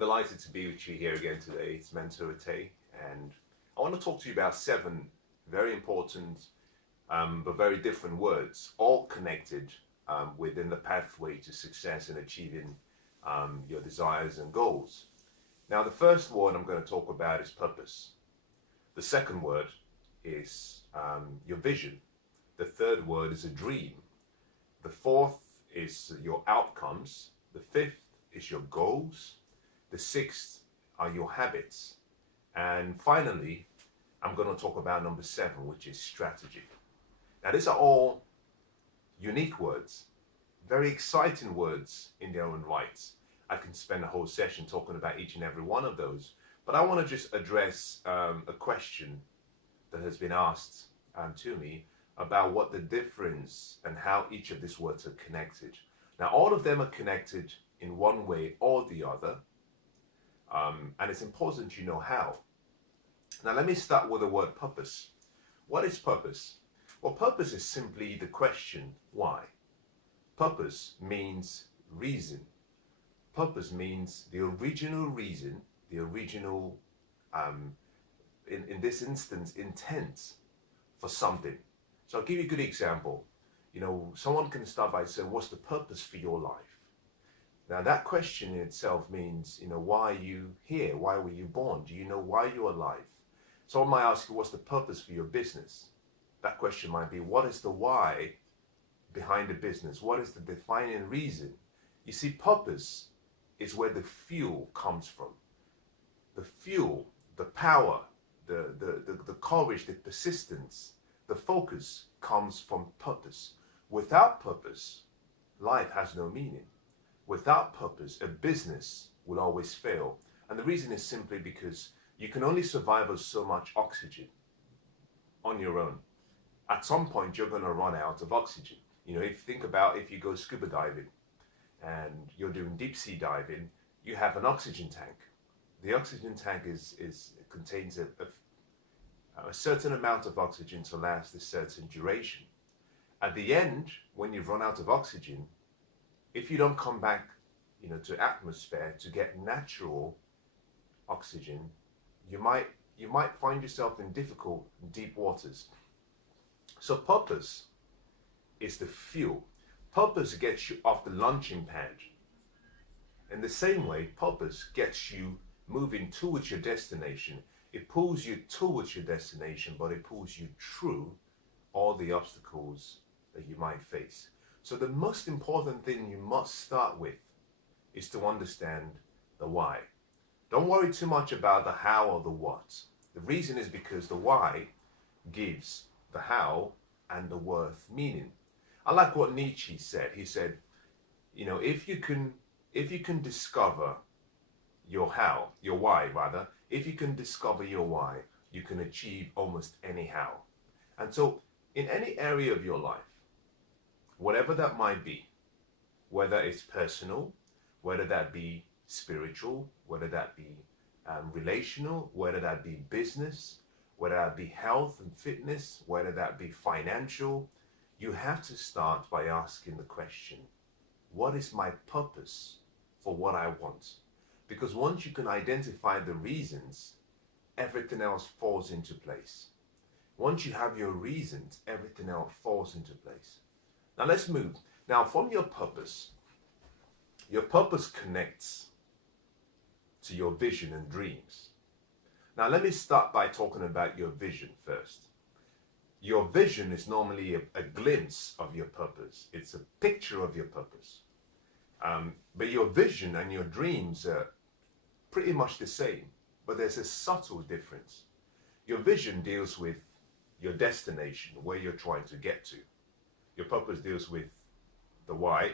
delighted to be with you here again today. It's Mentor Oteh, and I want to talk to you about 7 very important but very different words, all connected within the pathway to success in achieving your desires and goals. Now, the first word I'm going to talk about is purpose. The second word is your vision. The third word is a dream. The fourth is your outcomes. The fifth is your goals. The sixth are your habits. And finally, I'm going to talk about number 7, which is strategy. Now, these are all unique words, very exciting words in their own rights. I can spend a whole session talking about each and every one of those, but I want to just address a question that has been asked to me about what the difference and how each of these words are connected. Now, all of them are connected in one way or the other, and it's important you know how. Now, let me start with the word purpose. What is purpose? Well, purpose is simply the question, why? Purpose means reason. Purpose means the original reason, the original, in this instance, intent for something. So I'll give you a good example. You know, someone can start by saying, what's the purpose for your life? Now, that question in itself means, you know, why are you here? Why were you born? Do you know why you're alive? Someone might ask you, what's the purpose for your business? That question might be, what is the why behind the business? What is the defining reason? You see, purpose is where the fuel comes from. The fuel, the power, the courage, the persistence, the focus comes from purpose. Without purpose, life has no meaning. Without purpose, a business will always fail. And the reason is simply because you can only survive with so much oxygen on your own. At some point, you're going to run out of oxygen. You know, if you think about if you go scuba diving and you're doing deep sea diving, you have an oxygen tank. The oxygen tank contains a certain amount of oxygen to last a certain duration. At the end, when you've run out of oxygen, if you don't come back, you know, to atmosphere to get natural oxygen, you might find yourself in difficult, deep waters. So purpose is the fuel. Purpose gets you off the launching pad. In the same way, purpose gets you moving towards your destination. It pulls you towards your destination, but it pulls you through all the obstacles that you might face. So the most important thing you must start with is to understand the why. Don't worry too much about the how or the what. The reason is because the why gives the how and the worth meaning. I like what Nietzsche said. He said, you know, if you can discover your how, your why rather, if you can discover your why, you can achieve almost any how. And so in any area of your life, whatever that might be, whether it's personal, whether that be spiritual, whether that be relational, whether that be business, whether that be health and fitness, whether that be financial, you have to start by asking the question, what is my purpose for what I want? Because once you can identify the reasons, everything else falls into place. Once you have your reasons, everything else falls into place. Now let's move. Now from your purpose connects to your vision and dreams. Now let me start by talking about your vision first. Your vision is normally a glimpse of your purpose. It's a picture of your purpose. But your vision and your dreams are pretty much the same, but there's a subtle difference. Your vision deals with your destination, where you're trying to get to. Your purpose deals with the why.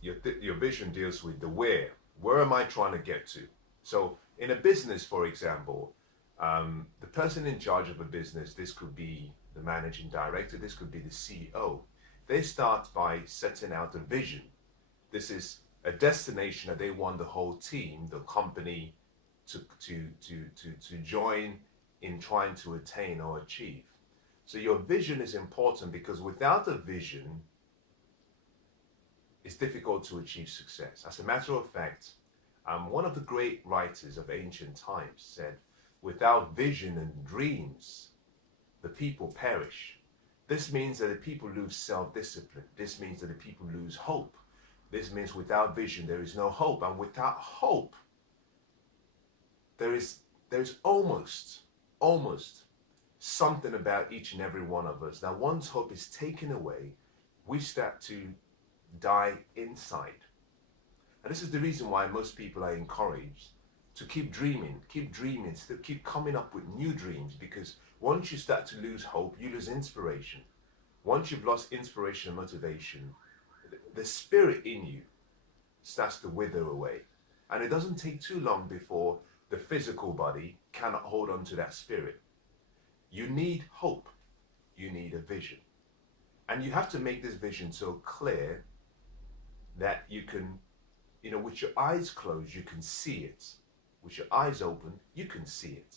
Your vision deals with the where. Where am I trying to get to? So in a business, for example, the person in charge of a business, this could be the managing director, this could be the CEO. They start by setting out a vision. This is a destination that they want the whole team, the company, to join in trying to attain or achieve. So your vision is important because without a vision, it's difficult to achieve success. As a matter of fact, One of the great writers of ancient times said, without vision and dreams, the people perish. This means that the people lose self-discipline. This means that the people lose hope. This means without vision, there is no hope. And without hope, there's almost something about each and every one of us that once hope is taken away, we start to die inside. And this is the reason why most people are encouraged to keep dreaming, keep coming up with new dreams, because once you start to lose hope, you lose inspiration. Once you've lost inspiration and motivation, the spirit in you starts to wither away. And it doesn't take too long before the physical body cannot hold on to that spirit. You need hope. You need a vision. And you have to make this vision so clear that you can, with your eyes closed, you can see it. With your eyes open, you can see it.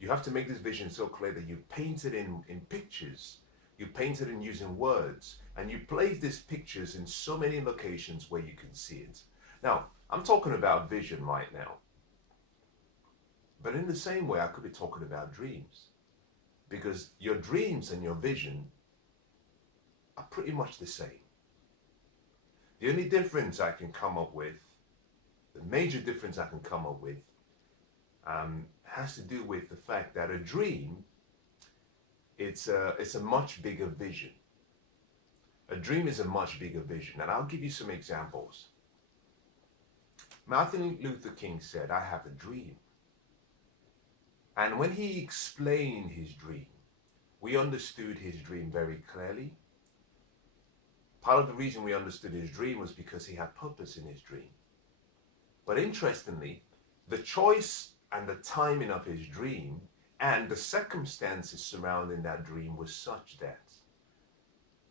You have to make this vision so clear that you paint it in pictures. You paint it in using words. And you place these pictures in so many locations where you can see it. Now, I'm talking about vision right now. But in the same way, I could be talking about dreams. Because your dreams and your vision are pretty much the same. The only difference I can come up with, the major difference I can come up with, has to do with the fact that a dream, it's a much bigger vision. A dream is a much bigger vision, and I'll give you some examples. Martin Luther King said, "I have a dream." And when he explained his dream, we understood his dream very clearly. Part of the reason we understood his dream was because he had purpose in his dream. But interestingly, the choice and the timing of his dream and the circumstances surrounding that dream was such that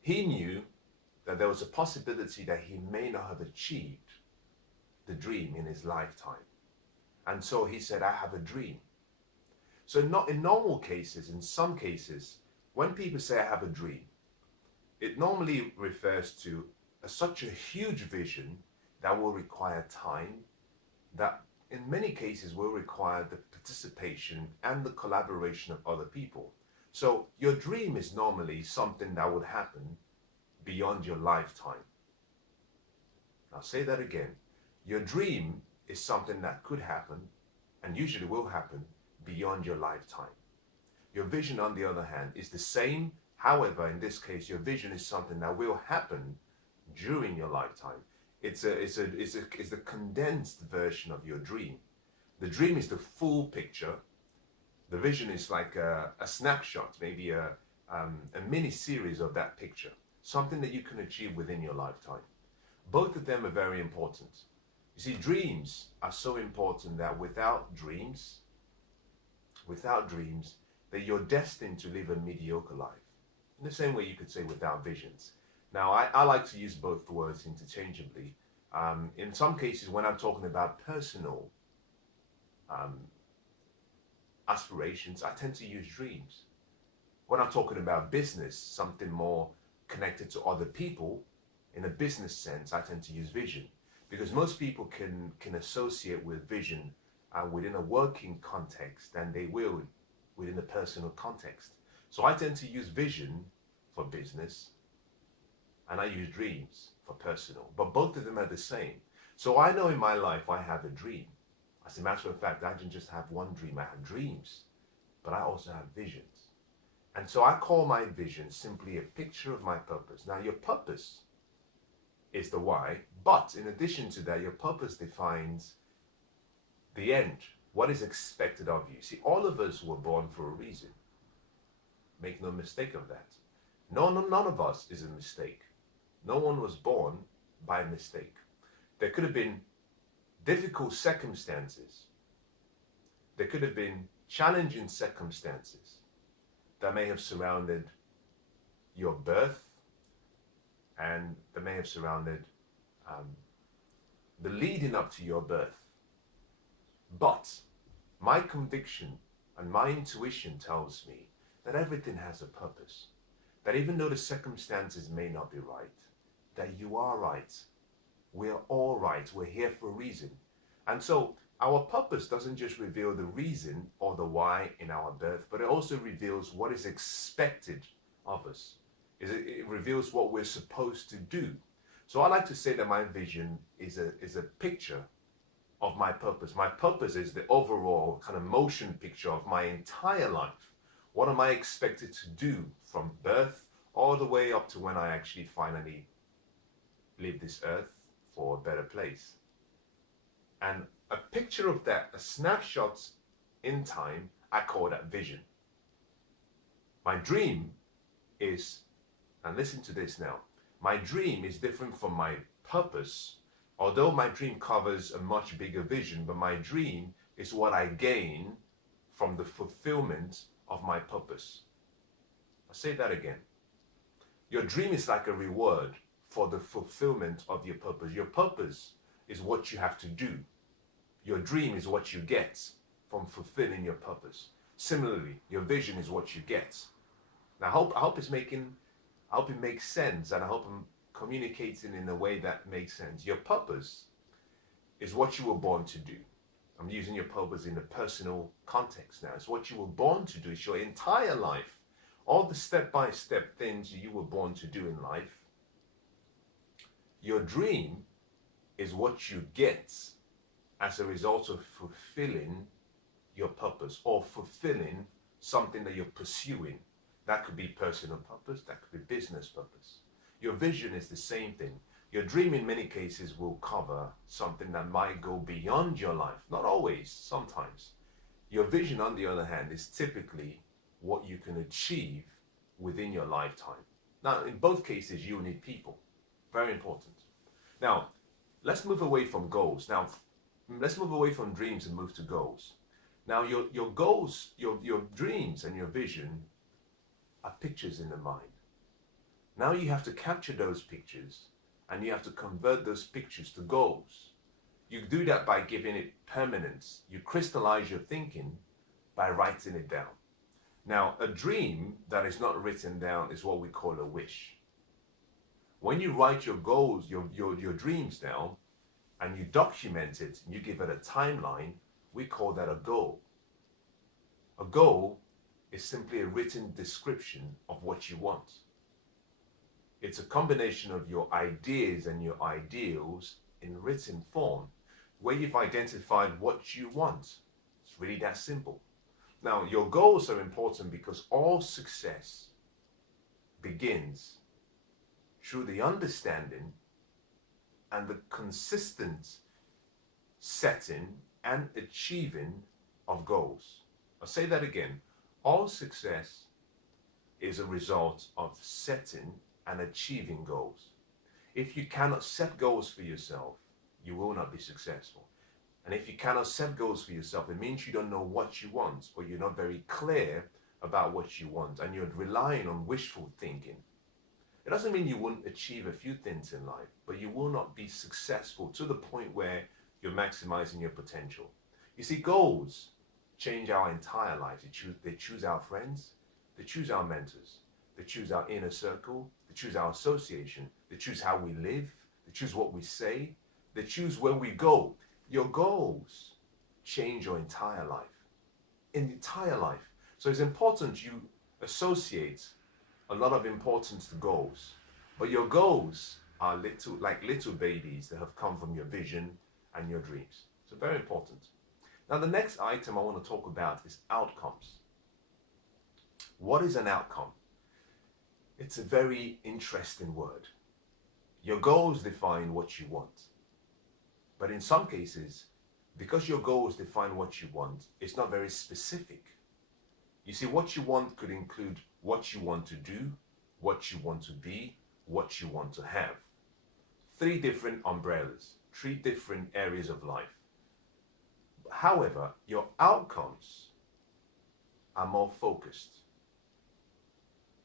he knew that there was a possibility that he may not have achieved the dream in his lifetime. And so he said, "I have a dream." So not in normal cases, in some cases, when people say "I have a dream," it normally refers to such a huge vision that will require time, that in many cases will require the participation and the collaboration of other people. So your dream is normally something that would happen beyond your lifetime. I'll say that again. Your dream is something that could happen and usually will happen beyond your lifetime. Your vision, on the other hand, is the same. However, in this case, your vision is something that will happen during your lifetime. It's the condensed version of your dream. The dream is the full picture. The vision is like a snapshot, maybe a mini series of that picture, something that you can achieve within your lifetime. Both of them are very important. You see, dreams are so important that without dreams, that you're destined to live a mediocre life. In the same way you could say without visions. Now, I like to use both words interchangeably. In some cases, when I'm talking about personal aspirations, I tend to use dreams. When I'm talking about business, something more connected to other people, in a business sense, I tend to use vision. Because most people can associate with vision within a working context than they will within a personal context. So I tend to use vision for business, and I use dreams for personal, but both of them are the same. So I know in my life I have a dream. As a matter of fact, I didn't just have one dream, I have dreams, but I also have visions. And so I call my vision simply a picture of my purpose. Now your purpose is the why, but in addition to that, your purpose defines the end, what is expected of you. See, all of us were born for a reason. Make no mistake of that. None of us is a mistake. No one was born by mistake. There could have been difficult circumstances. There could have been challenging circumstances that may have surrounded your birth, and that may have surrounded the leading up to your birth. But my conviction and my intuition tells me that everything has a purpose. That even though the circumstances may not be right, that you are right. We're all right. We're here for a reason. And so our purpose doesn't just reveal the reason or the why in our birth, but it also reveals what is expected of us. It reveals what we're supposed to do. So I like to say that my vision is a picture of my purpose. My purpose is the overall kind of motion picture of my entire life. What am I expected to do from birth all the way up to when I actually finally leave this earth for a better place? And a picture of that, a snapshot in time, I call that vision. My dream is, and listen to this now, my dream is different from my purpose, although my dream covers a much bigger vision, but my dream is what I gain from the fulfillment of my purpose. I'll say that again. Your dream is like a reward for the fulfillment of your purpose. Your purpose is what you have to do. Your dream is what you get from fulfilling your purpose. Similarly, your vision is what you get. Now, I hope it makes sense, and I hope I'm communicating in a way that makes sense. Your purpose is what you were born to do. I'm using your purpose in a personal context now. It's what you were born to do. It's your entire life. All the step-by-step things you were born to do in life. Your dream is what you get as a result of fulfilling your purpose or fulfilling something that you're pursuing. That could be personal purpose, that could be business purpose. Your vision is the same thing. Your dream in many cases will cover something that might go beyond your life. Not always, sometimes. Your vision, on the other hand, is typically what you can achieve within your lifetime. Now, in both cases, you need people. Very important. Now, let's move away from goals. Now, let's move away from dreams and move to goals. Now, your goals, your dreams and your vision are pictures in the mind. Now you have to capture those pictures and you have to convert those pictures to goals. You do that by giving it permanence. You crystallize your thinking by writing it down. Now, a dream that is not written down is what we call a wish. When you write your goals, your dreams down, and you document it, and you give it a timeline, we call that a goal. A goal is simply a written description of what you want. It's a combination of your ideas and your ideals in written form, where you've identified what you want. It's really that simple. Now, your goals are important because all success begins through the understanding and the consistent setting and achieving of goals. I'll say that again. All success is a result of setting and achieving goals. If you cannot set goals for yourself, you will not be successful. And if you cannot set goals for yourself, it means you don't know what you want, or you're not very clear about what you want, and you're relying on wishful thinking. It doesn't mean you won't achieve a few things in life, but you will not be successful to the point where you're maximizing your potential. You see, goals change our entire lives. They choose our friends, they choose our mentors, they choose our inner circle, they choose our association, they choose how we live, they choose what we say, they choose where we go. Your goals change your entire life, entire life. So it's important you associate a lot of importance to goals, but your goals are like little babies that have come from your vision and your dreams. So very important. Now, the next item I want to talk about is outcomes. What is an outcome? It's a very interesting word. Your goals define what you want. But in some cases, because your goals define what you want, it's not very specific. You see, what you want could include what you want to do, what you want to be, what you want to have. 3 different umbrellas, 3 different areas of life. However, your outcomes are more focused.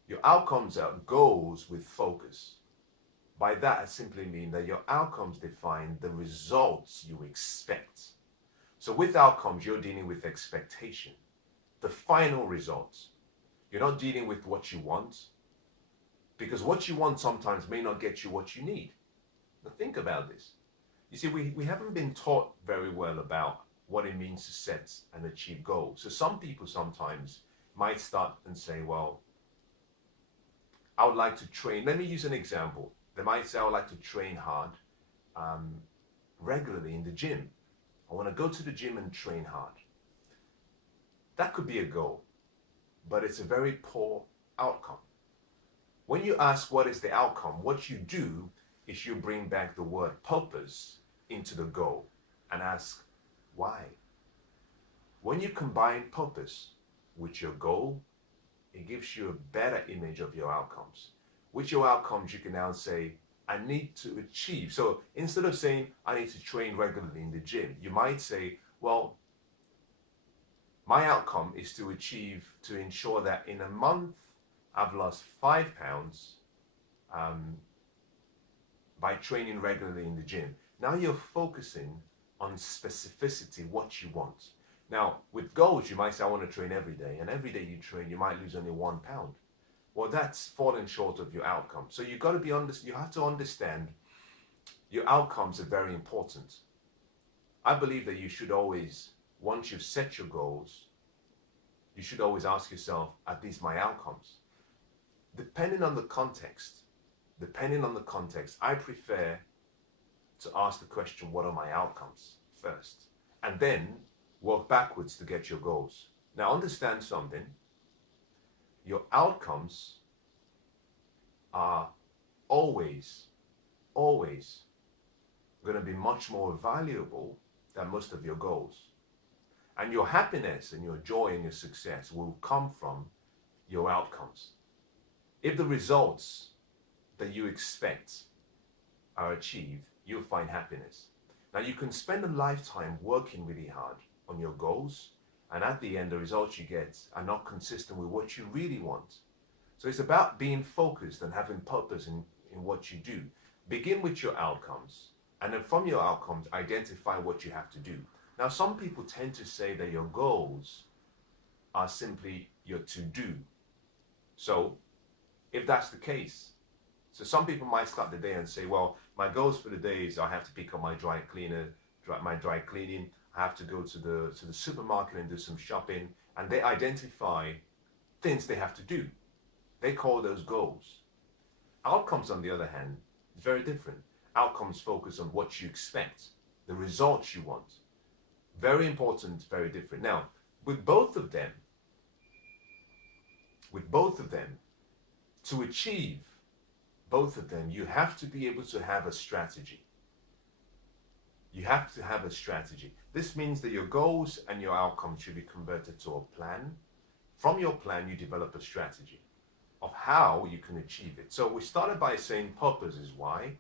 Your outcomes are goals with focus. By that, I simply mean that your outcomes define the results you expect. So with outcomes, you're dealing with expectation, the final results. You're not dealing with what you want, because what you want sometimes may not get you what you need. Now think about this. You see, we haven't been taught very well about what it means to set and achieve goals. So some people sometimes might start and say, well, I would like to train. Let me use an example. They might say, I would like to train hard regularly in the gym. I want to go to the gym and train hard. That could be a goal, but it's a very poor outcome. When you ask what is the outcome, what you do is you bring back the word purpose into the goal and ask why. When you combine purpose with your goal, it gives you a better image of your outcomes. With your outcomes, you can now say, I need to achieve. So instead of saying, I need to train regularly in the gym, you might say, well, my outcome is to achieve, to ensure that in a month, I've lost 5 pounds by training regularly in the gym. Now you're focusing on specificity, what you want. Now, with goals, you might say, I want to train every day. And every day you train, you might lose only 1 pound. Well, that's falling short of your outcome. So you have to understand your outcomes are very important. I believe that you should always, once you've set your goals, you should always ask yourself, are these my outcomes? Depending on the context, I prefer to ask the question, what are my outcomes first? And then work backwards to get your goals. Now understand something. Your outcomes are always going to be much more valuable than most of your goals. And your happiness and your joy and your success will come from your outcomes. If the results that you expect are achieved, you'll find happiness. Now you can spend a lifetime working really hard on your goals, and at the end the results you get are not consistent with what you really want. So it's about being focused and having purpose in what you do. Begin with your outcomes, and then from your outcomes identify what you have to do. Now some people tend to say that your goals are simply your to-do. So if that's the case, so some people might start the day and say, well, my goals for the day is I have to pick up my dry cleaning, I have to go to the supermarket and do some shopping, and they identify things they have to do. They call those goals. Outcomes, on the other hand, is very different. Outcomes focus on what you expect, the results you want. Very important, very different. Now, with both of them, to achieve both of them, you have to be able to have a strategy. You have to have a strategy. This means that your goals and your outcomes should be converted to a plan. From your plan, you develop a strategy of how you can achieve it. So we started by saying purpose is why.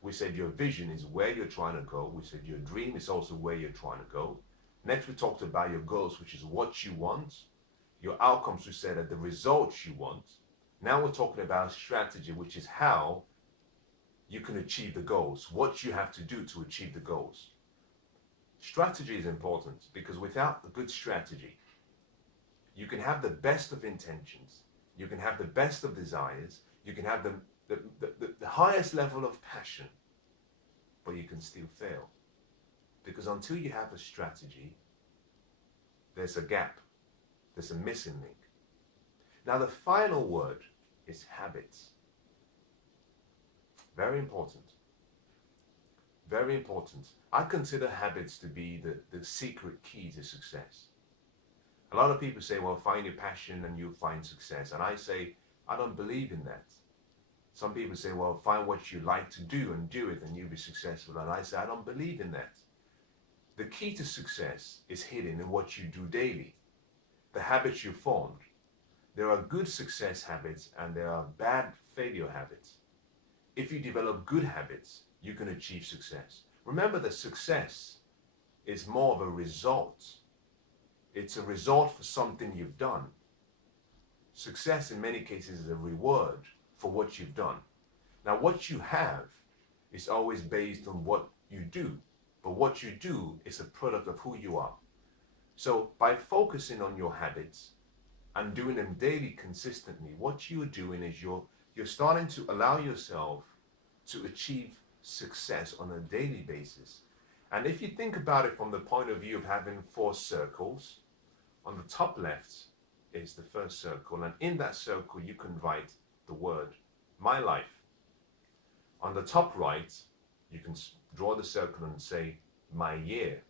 We said your vision is where you're trying to go. We said your dream is also where you're trying to go. Next, we talked about your goals, which is what you want. Your outcomes, we said, are the results you want. Now we're talking about strategy, which is how you can achieve the goals, what you have to do to achieve the goals. Strategy is important because without a good strategy, you can have the best of intentions, you can have the best of desires, you can have the highest level of passion, but you can still fail. Because until you have a strategy, there's a gap, there's a missing link. Now the final word is habits. Very important. Very important. I consider habits to be the secret key to success. A lot of people say, well, find your passion and you'll find success. And I say, I don't believe in that. Some people say, well, find what you like to do and do it and you'll be successful. And I say, I don't believe in that. The key to success is hidden in what you do daily, the habits you formed. There are good success habits and there are bad failure habits. If you develop good habits, you can achieve success. Remember that success is more of a result. It's a result for something you've done. Success in many cases is a reward for what you've done. Now what you have is always based on what you do, but what you do is a product of who you are. So by focusing on your habits and doing them daily consistently, what you're doing is you're starting to allow yourself to achieve success on a daily basis. And if you think about it from the point of view of having 4 circles, on the top left is the first circle, and in that circle you can write the word my life. On the top right, you can draw the circle and say my year.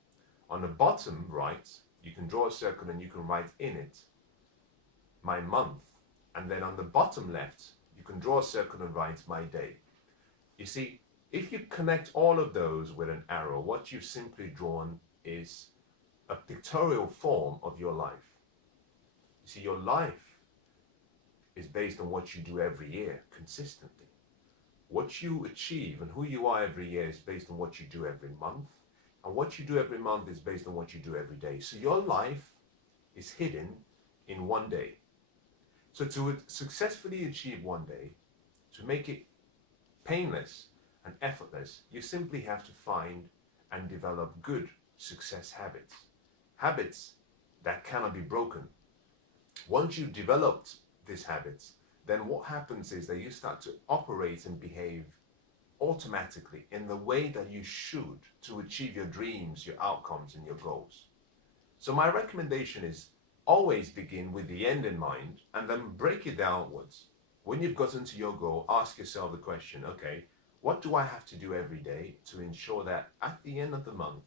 On the bottom right, you can draw a circle and you can write in it my month. And then on the bottom left, you can draw a circle and write my day. You see, if you connect all of those with an arrow, what you've simply drawn is a pictorial form of your life. You see, your life is based on what you do every year consistently. What you achieve and who you are every year is based on what you do every month. And what you do every month is based on what you do every day. So your life is hidden in one day. So to successfully achieve one day, to make it painless and effortless, you simply have to find and develop good success habits. Habits that cannot be broken. Once you've developed these habits, then what happens is that you start to operate and behave automatically in the way that you should to achieve your dreams, your outcomes, and your goals. So my recommendation is always begin with the end in mind and then break it downwards. When you've gotten to your goal, ask yourself the question, okay, what do I have to do every day to ensure that at the end of the month,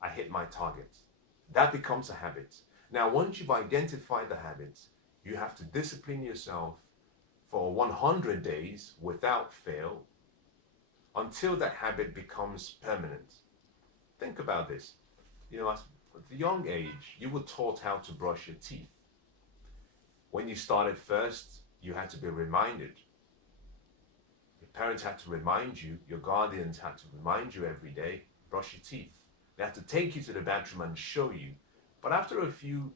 I hit my target? That becomes a habit. Now, once you've identified the habits, you have to discipline yourself for 100 days without fail until that habit becomes permanent. Think about this. You know, at a young age, you were taught how to brush your teeth. When you started first, you had to be reminded. Your parents had to remind you, your guardians had to remind you every day, brush your teeth. They had to take you to the bathroom and show you. But after a few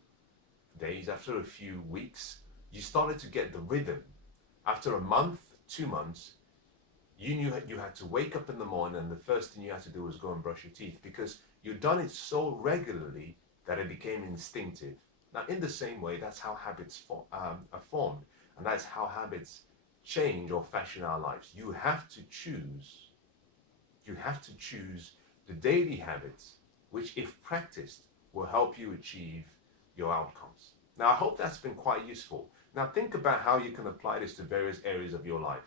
days, after a few weeks, you started to get the rhythm. After a month, 2 months, you knew you had to wake up in the morning and the first thing you had to do was go and brush your teeth because you'd done it so regularly that it became instinctive. Now, in the same way, that's how habits are formed, and that's how habits change or fashion our lives. You have to choose the daily habits, which, if practiced, will help you achieve your outcomes. Now, I hope that's been quite useful. Now, think about how you can apply this to various areas of your life.